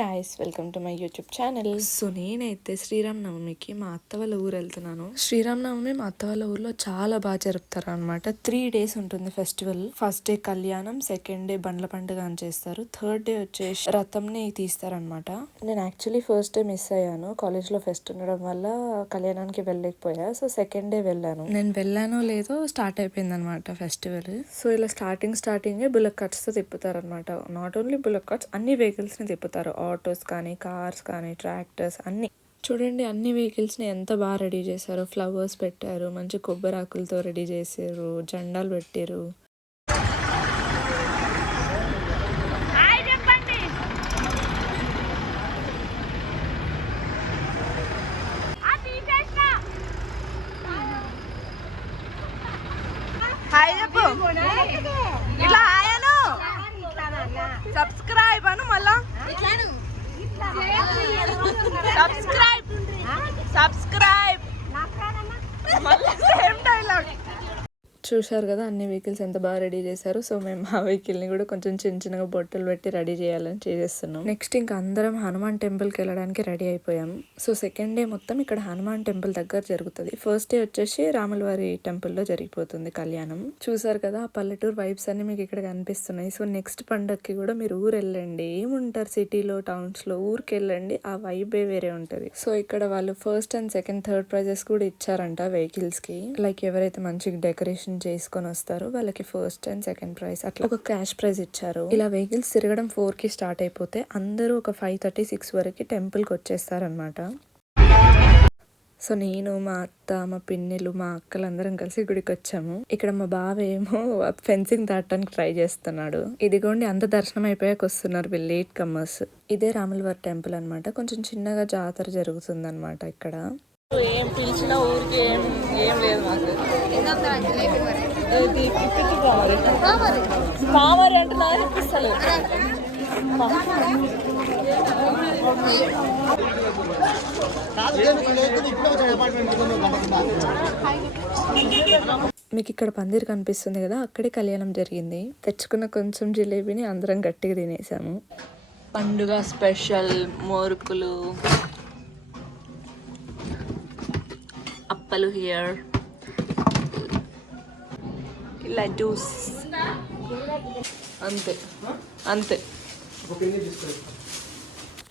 Guys, welcome to my YouTube channel. So నేనైతే శ్రీరామనవమికి మా అత్త వాళ్ళ ఊరు వెళ్తున్నాను. శ్రీరామనవమి మా అత్త వాళ్ళ ఊర్లో చాలా బాగా జరుపుతారు అనమాట. 3 days ఉంటుంది ఫెస్టివల్. ఫస్ట్ డే కళ్యాణం, సెకండ్ డే బండ్ల పండుగ అని చేస్తారు, థర్డ్ డే వచ్చేసి రథంని తీస్తారనమాట. నేను యాక్చువల్లీ ఫస్ట్ డే మిస్ అయ్యాను, కాలేజ్ లో ఫెస్ట్ ఉండడం వల్ల కళ్యాణానికి వెళ్ళలేకపోయా. సో సెకండ్ డే వెళ్ళాను. నేను వెళ్ళానో లేదో స్టార్ట్ అయిపోయింది అనమాట ఫెస్టివల్. సో ఇలా స్టార్టింగ్ బుల్లక్ కార్ట్స్ తో తిప్పుతారు అనమాట. నాట్ ఓన్లీ బుల్లక్ కార్ట్స్, అన్ని వెహికల్స్ ని తిప్పుతారు. ఆటోస్ కానీ, కార్స్ కానీ, ట్రాక్టర్స్ అన్ని. చూడండి అన్ని వెహికల్స్ ని ఎంత బాగా రెడీ చేశారు. ఫ్లవర్స్ పెట్టారు, మంచి కొబ్బరాకులతో రెడీ చేశారు, జెండాలు పెట్టారు. హాయ్ చెప్పు, ఇట్లా హాయను, సబ్స్క్రైబ్ అను, మళ్ళా సబ్స్క్రైబ్ మళ్ళీ సేమ్ డైలాగ్. చూశారు కదా అన్ని వెహికల్స్ ఎంత బాగా రెడీ చేశారు. సో మేము ఆ వెహికల్ ని కూడా కొంచెం చిన్నగా బొట్టలు పెట్టి రెడీ చేయాలని చేసేస్తున్నాం. నెక్స్ట్ ఇంకా అందరం హనుమాన్ టెంపుల్ కి వెళ్ళడానికి రెడీ అయిపోయాం. సో సెకండ్ డే మొత్తం ఇక్కడ హనుమాన్ టెంపుల్ దగ్గర జరుగుతుంది. ఫస్ట్ డే వచ్చేసి రాములవారి టెంపుల్ లో జరిగిపోతుంది కళ్యాణం. చూసారు కదా ఆ పల్లెటూరు వైబ్స్ అన్ని మీకు ఇక్కడ కనిపిస్తున్నాయి. సో నెక్స్ట్ పండగకి కూడా మీరు ఊరు వెళ్ళండి. ఏముంటారు సిటీలో, టౌన్స్ లో, ఊరికి వెళ్ళండి, ఆ వైబే వేరే ఉంటది. సో ఇక్కడ వాళ్ళు first and second, third prices కూడా ఇచ్చారంట వెహికల్స్ కి. లైక్ ఎవరైతే మంచిగా డెకరేషన్ చేసుకొని వస్తారు వాళ్ళకి ఫస్ట్ అండ్ సెకండ్ ప్రైజ్, అట్లా ఒక క్యాష్ ప్రైజ్ ఇచ్చారు. ఇలా వెహికల్స్ తిరగడం 4 కి స్టార్ట్ అయిపోతే అందరూ ఒక 5:36 వరకు టెంపుల్ కి వచ్చేస్తారనమాట. సో నేను, మా అత్త, మా పిన్నిలు, మా అక్కలందరం కలిసి గుడికి వచ్చాము. ఇక్కడ మా బావ ఏమో ఫెన్సింగ్ దాటడానికి ట్రై చేస్తున్నాడు. ఇదిగోండి అంత దర్శనం అయిపోయాక వస్తున్నారు వీళ్ళు, లేట్ కమ్మర్స్. ఇదే రాములవారి టెంపుల్ అనమాట. కొంచెం చిన్నగా జాతర జరుగుతుంది అనమాట ఇక్కడ. ఏం పిలిచినా ఊరికి ఏం లేదు మాకు. కామరి అంటే నాకు అనిపిస్తలేదు. మీకు ఇక్కడ పందిరి కనిపిస్తుంది కదా, అక్కడే కళ్యాణం జరిగింది. తెచ్చుకున్న కొంచెం జిలేబీని అందరం గట్టిగా తినేసాము. పండుగ స్పెషల్ మోరుకులు, అప్పలు హియర్, లడ్డూస్, అంతే అంతే.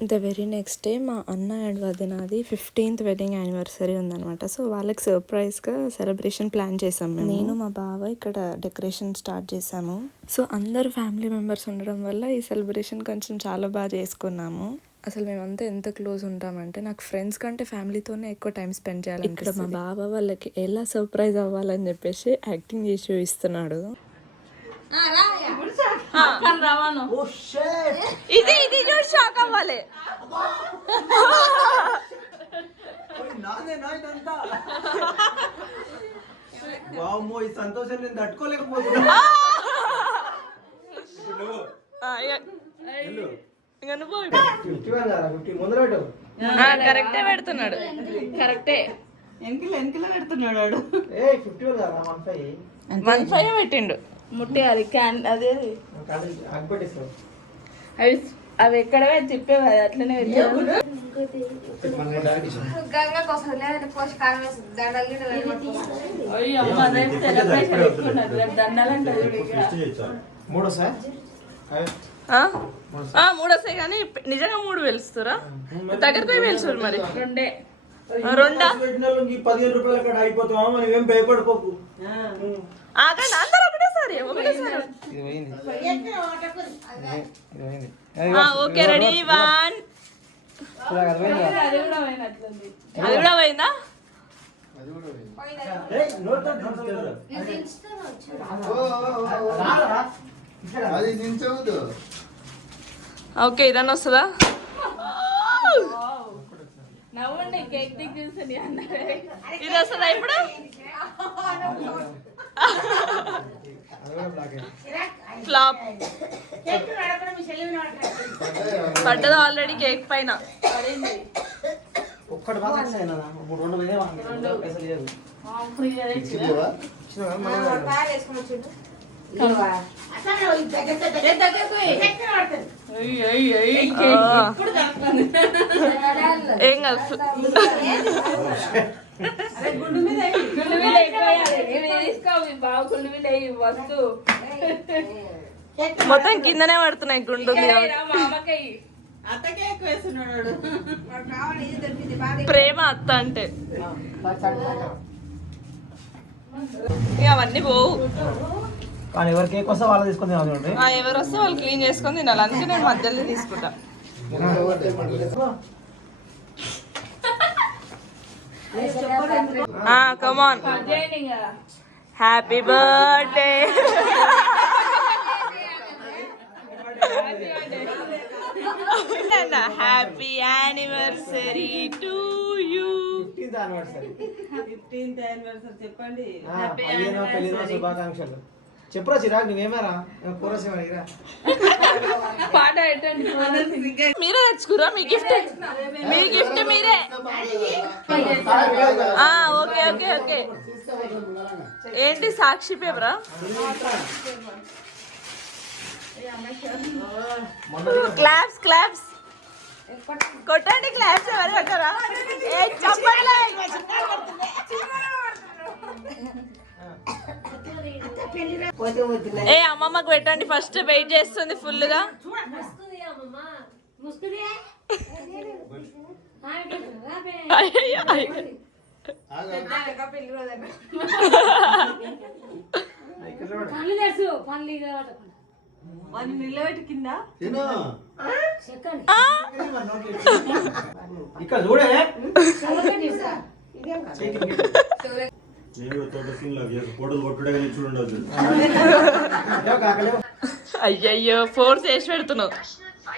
ద వెరీ నెక్స్ట్ డే మా అన్న అండ్ వదినది 15th వెడ్డింగ్ యానివర్సరీ ఉందనమాట. సో వాళ్ళకి సర్ప్రైజ్గా సెలబ్రేషన్ ప్లాన్ చేసాం. నేను, మా బావ ఇక్కడ డెకరేషన్ స్టార్ట్ చేసాము. సో అందరు ఫ్యామిలీ మెంబర్స్ ఉండడం వల్ల ఈ సెలబ్రేషన్ కొంచెం చాలా బాగా చేసుకున్నాము. అసలు మేమంతా ఎంత క్లోజ్ ఉంటామంటే నాకు ఫ్రెండ్స్ కంటే ఫ్యామిలీతోనే ఎక్కువ టైం స్పెండ్ చేయాలి. ఇక్కడ మా బావ వాళ్ళకి ఎలా సర్ప్రైజ్ అవ్వాలని చెప్పేసి యాక్టింగ్ చేసి చూపిస్తున్నాడు. ఇది ఇది చూసి షాక్ అవ్వాలి. ఈ సంతోషం నేను తట్టుకోలేకపోతున్నా. కరెక్టే పెడుతున్నాడు, కరెక్టే వెనకలో పెడుతున్నాడు వాడు. 15 పెట్టిండు. ముట్టేయాలి క్యాన్, అదే అవి ఎక్కడవే తిప్పేవి, అట్లనే మూడోసారి కానీ నిజంగా 3 వెలుస్తురా? దగ్గరపోయి వెలుస్తారు మరి. రెండా 15 రూపాయలు అయిపోతామా? మనం ఏం భయపడిపోకు. ఆగండి అందరూ ఒకటేసారి. Okay ready, 1. అది కూడా పోయిందా? ఓకే ఇదన్నా వస్తుందా? ఇది వస్తుందా ఇప్పుడు? ఫ్లాప్ పడ్డది ఆల్రెడీ కేక్ పైన. ఏం కాదు. మొత్తం కిందనే పడుతున్నాయి గుండు ఉంది కాబట్టి. అత్తకే ఎక్కువ వేస్తున్నాడు ప్రేమ అత్త అంటే ఇక అవన్నీ పోవు. కానీ ఎవరికి కేక్ వస్తే వాళ్ళు తీసుకొని తినాలి. ఎవరు వస్తే వాళ్ళు క్లీన్ చేసుకొని తినాలి. అందుకే నేను మధ్యలో తీసుకుంటా. Come on, happy birthday. Happy anniversary to you. 15th anniversary. 15th anniversary చెప్పండి. 15వ పెళ్లి రోజు శుభాకాంక్షలు. చెప్పురా చిరాకు నువ్వేమరా కోరస్ అడిగిరా. పాట మీరే తెచ్చుకురా. మీ గిఫ్ట్ మీరే. Okay okay okay. ఏంటి సాక్షి పేపరా? క్లాప్స్ క్లాప్స్ కొట్టండి. క్లాప్స్ ఎవరు కొట్టారా? అమ్మమ్మకు పెట్టండి ఫస్ట్. వెయిట్ చేస్తుంది ఫుల్ గా. నిలబెట్టి కింద ఇక్కడ చూడే. అయ్యయ్యో ఫోర్స్ వేసి పెడుతున్నావు.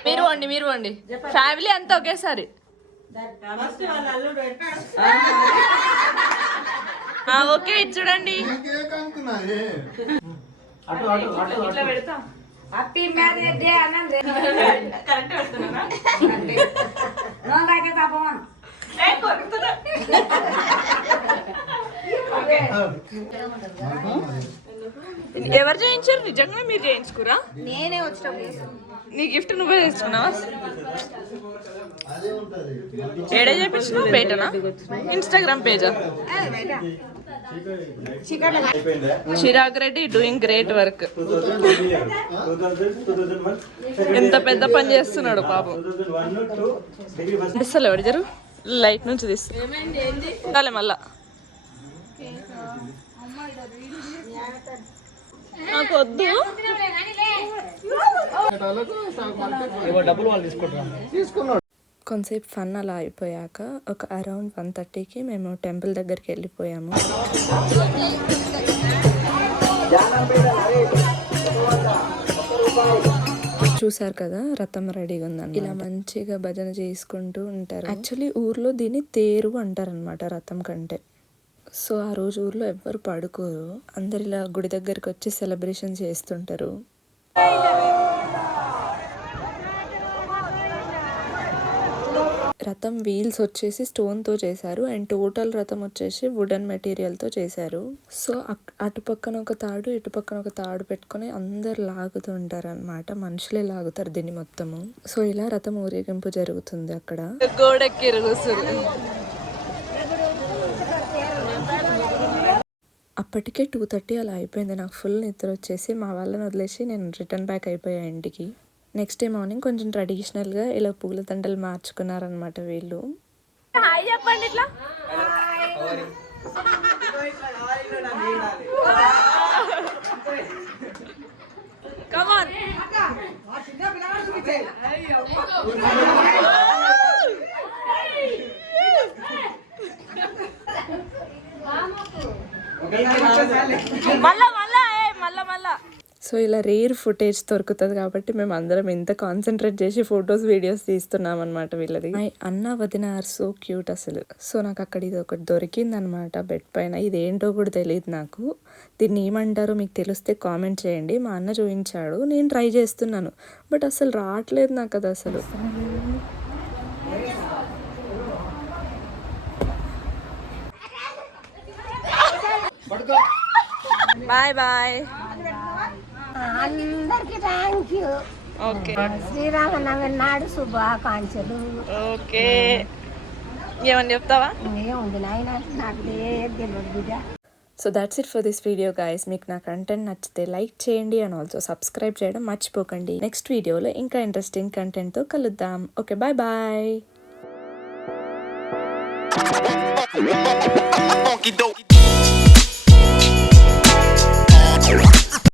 మీరు వండి ఫ్యామిలీ అంతా ఒకేసారి. ఓకే ఇది చూడండి. ఇట్లా పెడతా. హ్యాపీ మ్యారేజ్ డే అనండి. కరెక్ట్ పెడుతున్నారా? అయితే తప్పమా ఎవరు చేయించారు? నిజంగా మీరు చేయించుకురా? నేనే వచ్చినప్పుడు నీ గిఫ్ట్ నువ్వే తెచ్చుకున్నావా? ఏడే చేయించినావు? బయటనా? ఇన్స్టాగ్రామ్ పేజా? Chirag Reddy doing great work. ఎంత పెద్ద పని చేస్తున్నాడు పాపం. తీస్తలే ఎవరు జరు లైట్ నుంచి తీస్తా మళ్ళా. నాకు వద్దు. డబ్బులు వాళ్ళు తీసుకుంటారు. కొంతసేపు ఫన్ అలా అయిపోయాక ఒక అరౌండ్ 1:30కి మేము టెంపుల్ దగ్గరికి వెళ్ళిపోయాము. చూసారు కదా రథం రెడీగా ఉందని. ఇలా మంచిగా భజన చేసుకుంటూ ఉంటారు. యాక్చువల్లీ ఊర్లో దీన్ని తేరు అంటారు అనమాట రథం కంటే. సో ఆ రోజు ఊర్లో ఎవ్వరు పడుకోరు. అందరు ఇలా గుడి దగ్గరికి వచ్చి సెలబ్రేషన్ చేస్తుంటారు. రథం వీల్స్ వచ్చేసి స్టోన్తో చేశారు అండ్ టోటల్ రథం వచ్చేసి వుడెన్ మెటీరియల్తో చేశారు. సో అటు పక్కన ఒక తాడు ఇటు పక్కన ఒక తాడు పెట్టుకొని అందరు లాగుతూ ఉంటారు అనమాట. మనుషులే లాగుతారు దీన్ని మొత్తము. సో ఇలా రథం ఊరేగింపు జరుగుతుంది అక్కడ. గోడెక్కి అప్పటికే 2:30 అలా అయిపోయింది. నాకు ఫుల్ నిద్ర వచ్చేసి మా వాళ్ళని వదిలేసి నేను రిటర్న్ బ్యాక్ అయిపోయా ఇంటికి. నెక్స్ట్ డే మార్నింగ్ కొంచెం ట్రెడిషనల్గా ఇలా పూల దండలు మార్చుకున్నారనమాట వీళ్ళు. హాయ్ చెప్పండి ఇట్లా. కమాన్. మళ్ళా. సో ఇలా రేర్ ఫుటేజ్ దొరుకుతుంది కాబట్టి మేము అందరం ఇంత కాన్సన్ట్రేట్ చేసి ఫొటోస్ వీడియోస్ తీస్తున్నాం అనమాట వీళ్ళది. అన్న వదిన ఆర్ సో క్యూట్ అసలు. సో నాకు అక్కడ ఇది ఒకటి దొరికింది అనమాట బెడ్ పైన. ఇదేంటో కూడా తెలియదు నాకు. దీన్ని ఏమంటారో మీకు తెలిస్తే కామెంట్ చేయండి. మా అన్న చూపించాడు, నేను ట్రై చేస్తున్నాను బట్ అసలు రావట్లేదు నాకు అది అసలు. Bye bye. అందరికి థ్యాంక్ యూ. ఓకే శ్రీరామనవమి నాడు శుభాకాంక్షలు. ఓకే ఏమని చెప్తావా? ఏముంది నాయన, నాకు ఏది తెలియదు బిడ్డ. So that's it for this video guys. మీకు నా కంటెంట్ నచ్చితే లైక్ చేయండి అండ్ ఆల్సో సబ్స్క్రైబ్ చేయడం మర్చిపోకండి. నెక్స్ట్ వీడియోలో ఇంకా ఇంట్రెస్టింగ్ కంటెంట్తో కలుద్దాం. Okay, bye bye.